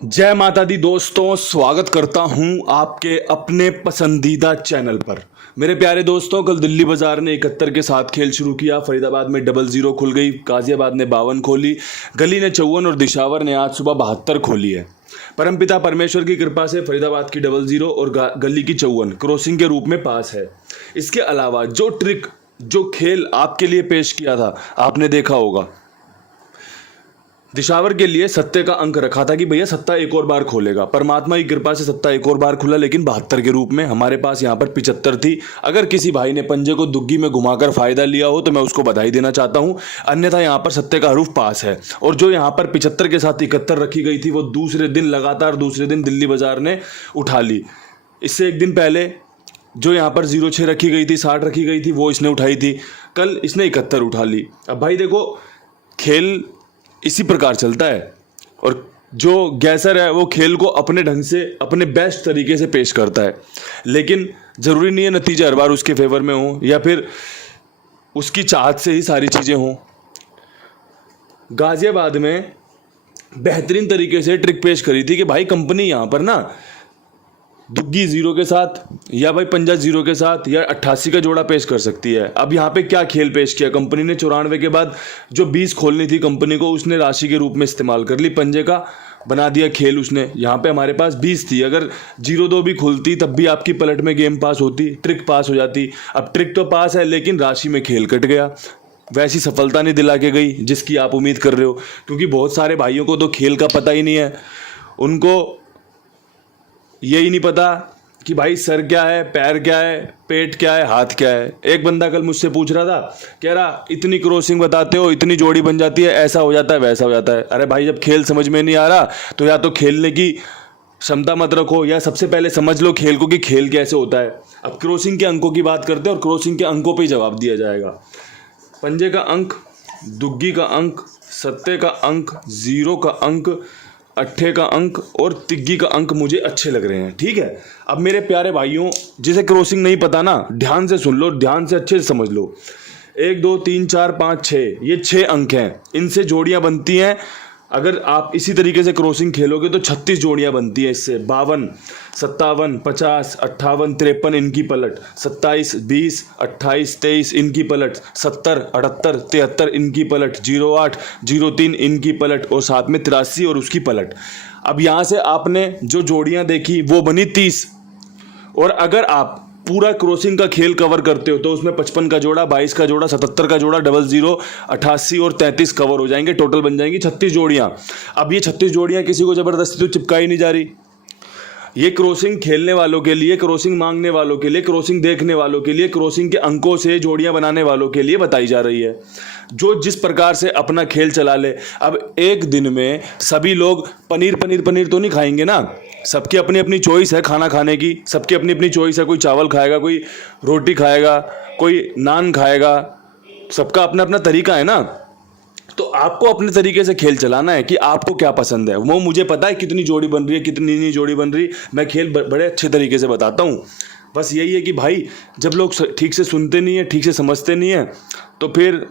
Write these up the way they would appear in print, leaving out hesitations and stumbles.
जय माता दी दोस्तों, स्वागत करता हूं आपके अपने पसंदीदा चैनल पर। मेरे प्यारे दोस्तों, कल दिल्ली बाजार ने 71 के साथ खेल शुरू किया। फरीदाबाद में 00 खुल गई, गाजियाबाद ने 52 खोली, गली ने 54 और दिशावर ने आज सुबह 72 खोली है। परमपिता परमेश्वर की कृपा से फरीदाबाद की 00 और गली की 54 क्रॉसिंग के रूप में पास है। इसके अलावा जो ट्रिक, जो खेल आपके लिए पेश किया था आपने देखा होगा। दिशावर के लिए सत्ते का अंक रखा था कि भैया सत्ता एक और बार खोलेगा। परमात्मा की कृपा से सत्ता एक और बार खुला, लेकिन 72 के रूप में। हमारे पास यहाँ पर 75 थी। अगर किसी भाई ने पंजे को दुग्गी में घुमाकर फायदा लिया हो तो मैं उसको बधाई देना चाहता हूँ, अन्यथा यहाँ पर सत्ते का हरूफ पास है। और जो यहाँ पर 75 के साथ 71 रखी गई थी वो दूसरे दिन लगातार दिल्ली बाजार ने उठा ली। इससे एक दिन पहले जो यहाँ पर 06 रखी गई थी, 60 रखी गई थी, वो इसने उठाई थी। कल इसने 71 उठा ली। अब भाई देखो, खेल इसी प्रकार चलता है और जो गैसर है वो खेल को अपने ढंग से, अपने बेस्ट तरीके से पेश करता है। लेकिन ज़रूरी नहीं है नतीजा हर बार उसके फेवर में हो या फिर उसकी चाहत से ही सारी चीज़ें हों। गाजियाबाद में बेहतरीन तरीके से ट्रिक पेश करी थी कि भाई कंपनी यहाँ पर ना दुग्गी 0 के साथ या भाई पंजा 0 के साथ या 88 का जोड़ा पेश कर सकती है। अब यहाँ पे क्या खेल पेश किया कंपनी ने? 94 के बाद जो 20 खोलनी थी कंपनी को, उसने राशि के रूप में इस्तेमाल कर ली। पंजे का बना दिया खेल उसने। यहाँ पे हमारे पास 20 थी, अगर 0-2 भी खुलती तब भी आपकी पलट में गेम पास होती, ट्रिक पास हो जाती। अब ट्रिक तो पास है लेकिन राशि में खेल कट गया। वैसी सफलता नहीं दिला के गई जिसकी आप उम्मीद कर रहे हो, क्योंकि बहुत सारे भाइयों को तो खेल का पता ही नहीं है। उनको यही नहीं पता कि भाई सर क्या है, पैर क्या है, पेट क्या है, हाथ क्या है। एक बंदा कल मुझसे पूछ रहा था, कह रहा इतनी क्रॉसिंग बताते हो, इतनी जोड़ी बन जाती है, ऐसा हो जाता है, वैसा हो जाता है। अरे भाई, जब खेल समझ में नहीं आ रहा तो या तो खेलने की क्षमता मत रखो या सबसे पहले समझ लो खेल को कि खेल कैसे होता है। अब क्रॉसिंग के अंकों की बात करते हैं और क्रॉसिंग के अंकों पर ही जवाब दिया जाएगा। पंजे का अंक, दुग्गी का अंक, सत्ते का अंक, 0 का अंक, अट्ठे का अंक और तिग्गी का अंक मुझे अच्छे लग रहे हैं। ठीक है, अब मेरे प्यारे भाइयों, जिसे क्रॉसिंग नहीं पता ना, ध्यान से सुन लो, ध्यान से अच्छे से समझ लो। 1 2 3 4 5 6, ये 6 अंक हैं। इनसे जोड़ियां बनती हैं। अगर आप इसी तरीके से क्रॉसिंग खेलोगे तो 36 जोड़ियां बनती हैं इससे। 52, 57, 50, 58, 53 इनकी पलट, 27, 20, 28, 23 इनकी पलट, 70, 78, 73 इनकी पलट, 08, 03 इनकी पलट और साथ में 83 और उसकी पलट। अब यहाँ से आपने जो जोड़ियां देखी वो बनी 30। और अगर आप पूरा क्रॉसिंग का खेल कवर करते हो तो उसमें 55 का जोड़ा, 22 का जोड़ा, 77 का जोड़ा, 00, 88 और 33 कवर हो जाएंगे। टोटल बन जाएंगी 36 जोड़ियां। अब ये 36 जोड़ियां किसी को जबरदस्ती तो चिपकाई नहीं जा रही। ये क्रॉसिंग खेलने वालों के लिए, क्रॉसिंग मांगने वालों के लिए, क्रॉसिंग देखने वालों के लिए, क्रॉसिंग के अंकों से जोड़ियां बनाने वालों के लिए बताई जा रही है, जो जिस प्रकार से अपना खेल चला ले। अब एक दिन में सभी लोग पनीर पनीर पनीर तो नहीं खाएंगे ना। सबकी अपनी अपनी चॉइस है खाना खाने की, सबकी अपनी अपनी चॉइस है। कोई चावल खाएगा, कोई रोटी खाएगा, कोई नान खाएगा, सबका अपना अपना तरीका है ना। तो आपको अपने तरीके से खेल चलाना है कि आपको क्या पसंद है। वो मुझे पता है कितनी जोड़ी बन रही है, कितनी नहीं जोड़ी बन रही। मैं खेल बड़े अच्छे तरीके से बताता हूँ। बस यही है कि भाई, जब लोग ठीक से सुनते नहीं है, ठीक से समझते नहीं है, तो फिर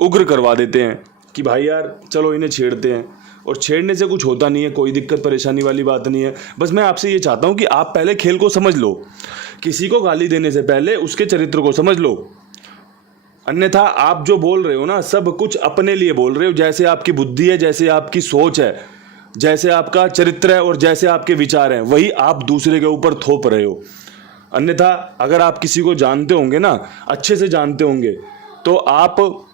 उग्र करवा देते हैं कि भाई यार चलो इन्हें छेड़ते हैं। और छेड़ने से कुछ होता नहीं है, कोई दिक्कत परेशानी वाली बात नहीं है। बस मैं आपसे ये चाहता हूँ कि आप पहले खेल को समझ लो। किसी को गाली देने से पहले उसके चरित्र को समझ लो, अन्यथा आप जो बोल रहे हो ना, सब कुछ अपने लिए बोल रहे हो। जैसे आपकी बुद्धि है, जैसे आपकी सोच है, जैसे आपका चरित्र है और जैसे आपके विचार हैं, वही आप दूसरे के ऊपर थोप रहे हो। अन्यथा अगर आप किसी को जानते होंगे ना, अच्छे से जानते होंगे, तो आप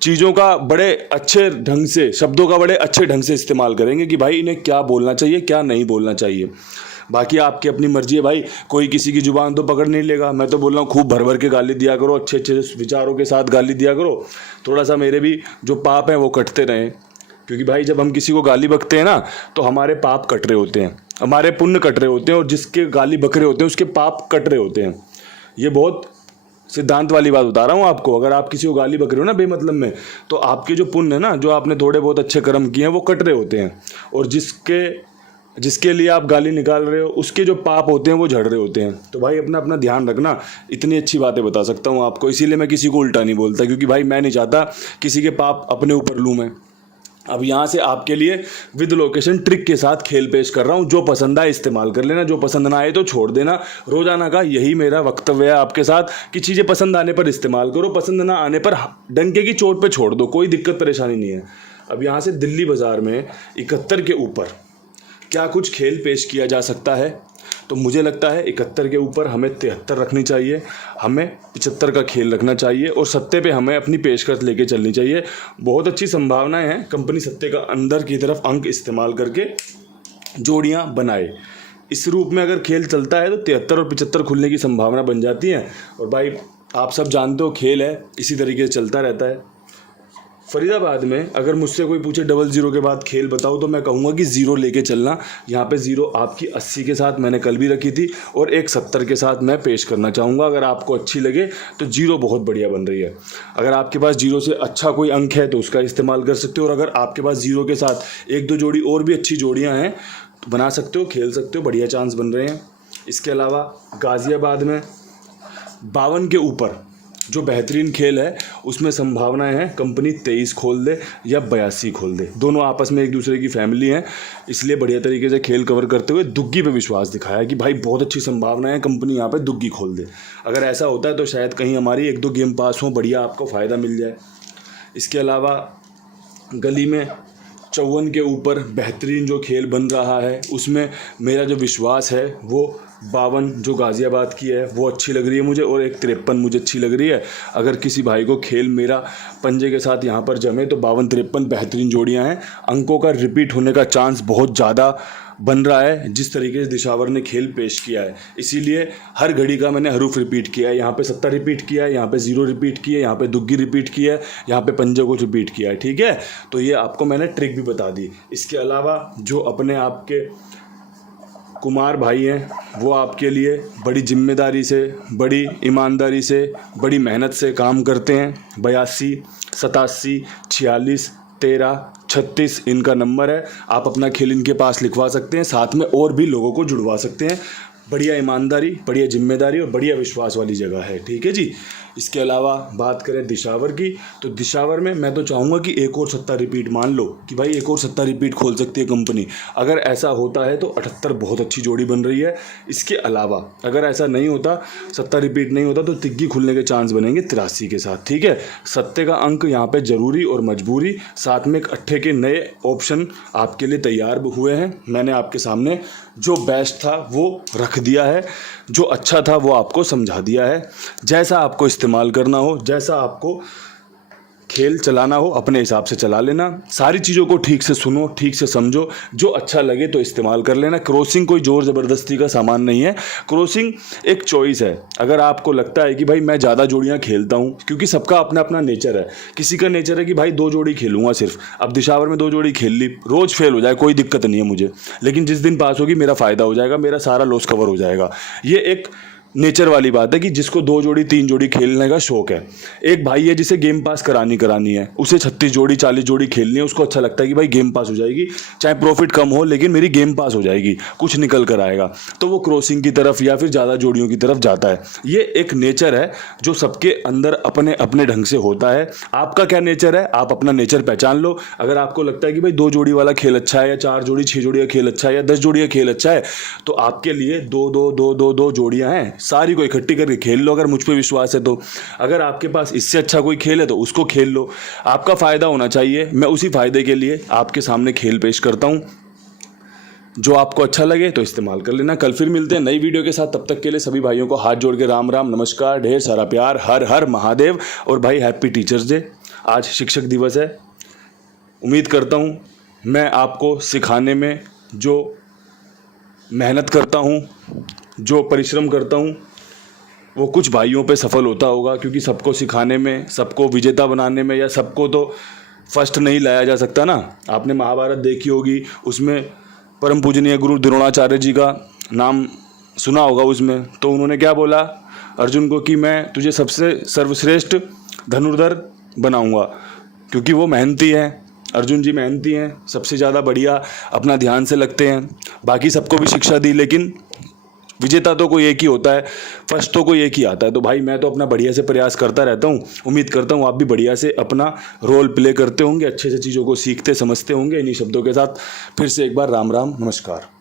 चीज़ों का बड़े अच्छे ढंग से, शब्दों का बड़े अच्छे ढंग से इस्तेमाल करेंगे कि भाई इन्हें क्या बोलना चाहिए, क्या नहीं बोलना चाहिए। बाकी आपकी अपनी मर्जी है भाई, कोई किसी की जुबान तो पकड़ नहीं लेगा। मैं तो बोल रहा हूँ खूब भर भर के गाली दिया करो, अच्छे अच्छे विचारों के साथ गाली दिया करो। थोड़ा सा मेरे भी जो पाप हैं वो कटते रहें, क्योंकि भाई जब हम किसी को गाली बकते हैं ना तो हमारे पाप कट रहे होते हैं, हमारे पुण्य कट रहे होते हैं, और जिसके गाली बक रहे होते हैं उसके पाप कट रहे होते हैं। ये बहुत सिद्धांत वाली बात बता रहा हूँ आपको। अगर आप किसी को गाली बक रहे हो ना बेमतलब में, तो आपके जो पुण्य है ना, जो आपने थोड़े बहुत अच्छे कर्म किए हैं, वो कट रहे होते हैं। और जिसके लिए आप गाली निकाल रहे हो, उसके जो पाप होते हैं वो झड़ रहे होते हैं। तो भाई अपना अपना ध्यान रखना। इतनी अच्छी बातें बता सकता हूँ आपको, इसीलिए मैं किसी को उल्टा नहीं बोलता, क्योंकि भाई मैं नहीं चाहता किसी के पाप अपने ऊपर लूँ मैं। अब यहाँ से आपके लिए विद लोकेशन ट्रिक के साथ खेल पेश कर रहा हूँ। जो पसंद आए इस्तेमाल कर लेना, जो पसंद ना आए तो छोड़ देना। रोजाना का यही मेरा वक्तव्य है आपके साथ कि चीज़ें पसंद आने पर इस्तेमाल करो, पसंद ना आने पर डंके की चोट पे छोड़ दो, कोई दिक्कत परेशानी नहीं है। अब यहाँ से दिल्ली बाज़ार में 71 के ऊपर क्या कुछ खेल पेश किया जा सकता है? तो मुझे लगता है 71 के ऊपर हमें 73 रखनी चाहिए, हमें 75 का खेल रखना चाहिए और सत्ते पे हमें अपनी पेशकश लेके चलनी चाहिए। बहुत अच्छी संभावनाएं हैं कंपनी सत्ते का अंदर की तरफ अंक इस्तेमाल करके जोड़ियां बनाए। इस रूप में अगर खेल चलता है तो 73 और 75 खुलने की संभावना बन जाती है। और भाई आप सब जानते हो खेल है, इसी तरीके से चलता रहता है। फरीदाबाद में अगर मुझसे कोई पूछे 00 के बाद खेल बताओ तो मैं कहूँगा कि 0 लेके चलना। यहाँ पे 0 आपकी 80 के साथ मैंने कल भी रखी थी और एक 70 के साथ मैं पेश करना चाहूँगा। अगर आपको अच्छी लगे तो 0 बहुत बढ़िया बन रही है। अगर आपके पास 0 से अच्छा कोई अंक है तो उसका इस्तेमाल कर सकते हो, और अगर आपके पास 0 के साथ 1-2 जोड़ी और भी अच्छी जोड़ियाँ हैं तो बना सकते हो, खेल सकते हो, बढ़िया चांस बन रहे हैं। इसके अलावा गाज़ियाबाद में 52 के ऊपर जो बेहतरीन खेल है उसमें संभावनाएं हैं कंपनी 23 खोल दे या 82 खोल दे। दोनों आपस में एक दूसरे की फैमिली हैं, इसलिए बढ़िया तरीके से खेल कवर करते हुए दुग्गी पे विश्वास दिखाया कि भाई बहुत अच्छी संभावना है कंपनी यहाँ पे दुग्गी खोल दे। अगर ऐसा होता है तो शायद कहीं हमारी 1-2 गेम पास हो, बढ़िया आपको फ़ायदा मिल जाए। इसके अलावा गली में 54 के ऊपर बेहतरीन जो खेल बन रहा है उसमें मेरा जो विश्वास है वो 52 जो गाज़ियाबाद की है वो अच्छी लग रही है मुझे, और एक 53 मुझे अच्छी लग रही है। अगर किसी भाई को खेल मेरा पंजे के साथ यहाँ पर जमे तो 52-53 बेहतरीन जोड़ियाँ हैं। अंकों का रिपीट होने का चांस बहुत ज़्यादा बन रहा है जिस तरीके से दिशावर ने खेल पेश किया है, इसीलिए हर घड़ी का मैंने हरूफ रिपीट किया है। यहाँ पे 70 रिपीट किया है, यहाँ पे 0 रिपीट किया है, यहाँ पे दुग्गी रिपीट किया है, यहाँ पे पंजे को रिपीट किया है। ठीक है, तो ये आपको मैंने ट्रिक भी बता दी। इसके अलावा जो अपने आपके कुमार भाई हैं वो आपके लिए बड़ी जिम्मेदारी से, बड़ी ईमानदारी से, बड़ी मेहनत से काम करते हैं। 82, 87, 46, 13, 36 इनका नंबर है। आप अपना खेल इनके पास लिखवा सकते हैं, साथ में और भी लोगों को जुड़वा सकते हैं। बढ़िया ईमानदारी, बढ़िया जिम्मेदारी और बढ़िया विश्वास वाली जगह है। ठीक है जी। इसके अलावा बात करें दिशावर की, तो दिशावर में मैं तो चाहूँगा कि एक और 70 रिपीट मान लो कि भाई एक और 70 रिपीट खोल सकती है कंपनी। अगर ऐसा होता है तो 78 बहुत अच्छी जोड़ी बन रही है। इसके अलावा अगर ऐसा नहीं होता, 70 रिपीट नहीं होता, तो तिग्गी खुलने के चांस बनेंगे 83 के साथ। ठीक है, सत्ते का अंक यहाँ पे जरूरी और मजबूरी, साथ में एक अट्ठे के नए ऑप्शन आपके लिए तैयार हुए हैं। मैंने आपके सामने जो बेस्ट था वो रख दिया है, जो अच्छा था वो आपको समझा दिया है। जैसा आपको इस्तेमाल करना हो, जैसा आपको खेल चलाना हो, अपने हिसाब से चला लेना। सारी चीज़ों को ठीक से सुनो, ठीक से समझो, जो अच्छा लगे तो इस्तेमाल कर लेना। क्रॉसिंग कोई ज़ोर ज़बरदस्ती का सामान नहीं है, क्रॉसिंग एक चॉइस है। अगर आपको लगता है कि भाई मैं ज़्यादा जोड़ियाँ खेलता हूँ, क्योंकि सबका अपना अपना नेचर है। किसी का नेचर है कि भाई 2 जोड़ी खेलूँगा सिर्फ, अब दिशावर में 2 जोड़ी खेल ली, रोज़ फेल हो जाए कोई दिक्कत नहीं है मुझे, लेकिन जिस दिन पास होगी मेरा फ़ायदा हो जाएगा, मेरा सारा लॉस कवर हो जाएगा। ये एक नेचर वाली बात है कि जिसको 2 जोड़ी 3 जोड़ी खेलने का शौक है। एक भाई है जिसे गेम पास करानी है, उसे 36 जोड़ी 40 जोड़ी खेलनी है, उसको अच्छा लगता है कि भाई गेम पास हो जाएगी, चाहे प्रॉफिट कम हो लेकिन मेरी गेम पास हो जाएगी, कुछ निकल कर आएगा, तो वो क्रॉसिंग की तरफ या फिर ज़्यादा जोड़ियों की तरफ जाता है। ये एक नेचर है जो सबके अंदर अपने अपने ढंग से होता है। आपका क्या नेचर है, आप अपना नेचर पहचान लो। अगर आपको लगता है कि भाई 2 जोड़ी वाला खेल अच्छा है, या 4 जोड़ी 6 जोड़ी का खेल अच्छा है, या 10 जोड़ी का खेल अच्छा है, तो आपके लिए 2 जोड़ियाँ हैं, सारी को इकट्ठी करके खेल लो अगर मुझ पे विश्वास है तो। अगर आपके पास इससे अच्छा कोई खेल है तो उसको खेल लो, आपका फ़ायदा होना चाहिए। मैं उसी फ़ायदे के लिए आपके सामने खेल पेश करता हूँ। जो आपको अच्छा लगे तो इस्तेमाल कर लेना। कल फिर मिलते हैं नई वीडियो के साथ, तब तक के लिए सभी भाइयों को हाथ जोड़ के राम राम नमस्कार, ढेर सारा प्यार, हर हर महादेव। और भाई हैप्पी टीचर्स डे, आज शिक्षक दिवस है। उम्मीद करता हूँ मैं आपको सिखाने में जो मेहनत करता हूँ, जो परिश्रम करता हूँ, वो कुछ भाइयों पे सफल होता होगा, क्योंकि सबको सिखाने में, सबको विजेता बनाने में, या सबको तो फर्स्ट नहीं लाया जा सकता ना। आपने महाभारत देखी होगी, उसमें परम पूजनीय गुरु द्रोणाचार्य जी का नाम सुना होगा। उसमें तो उन्होंने क्या बोला अर्जुन को कि मैं तुझे सबसे सर्वश्रेष्ठ धनुर्धर बनाऊंगा, क्योंकि वो मेहनती हैं। अर्जुन जी मेहनती हैं, सबसे ज़्यादा बढ़िया अपना ध्यान से लगते हैं। बाकी सबको भी शिक्षा दी, लेकिन विजेता तो कोई एक ही होता है, फर्स्ट तो कोई एक ही आता है। तो भाई मैं तो अपना बढ़िया से प्रयास करता रहता हूँ, उम्मीद करता हूँ आप भी बढ़िया से अपना रोल प्ले करते होंगे, अच्छे से चीज़ों को सीखते समझते होंगे। इन्हीं शब्दों के साथ फिर से एक बार राम राम, नमस्कार।